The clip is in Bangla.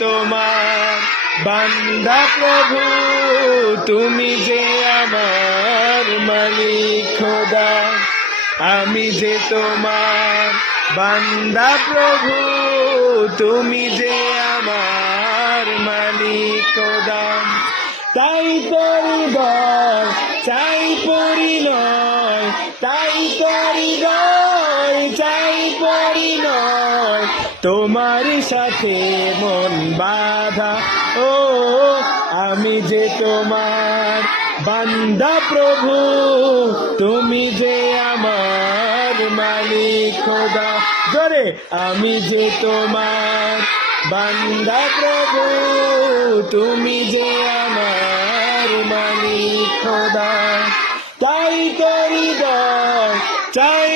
তোমার বান্দা প্রভু, তুমি যে আমার মালিক খোদা। আমি যে তোমার বান্দা প্রভু, তুমি যে আমার মালিক খোদা। তাই হৃদয় চাই পরিণয়, তাই হৃদয় চাই পরিণয়, তোমার সাথে মন বাঁধা। ও আমি যে তোমার বান্দা প্রভু, তুমি যে আমার মালিক খোদা। জোরে আমি যে তোমার বান্দা প্রভু, তুমি যে আমার মালিক খোদা। তাই হৃদয় চাই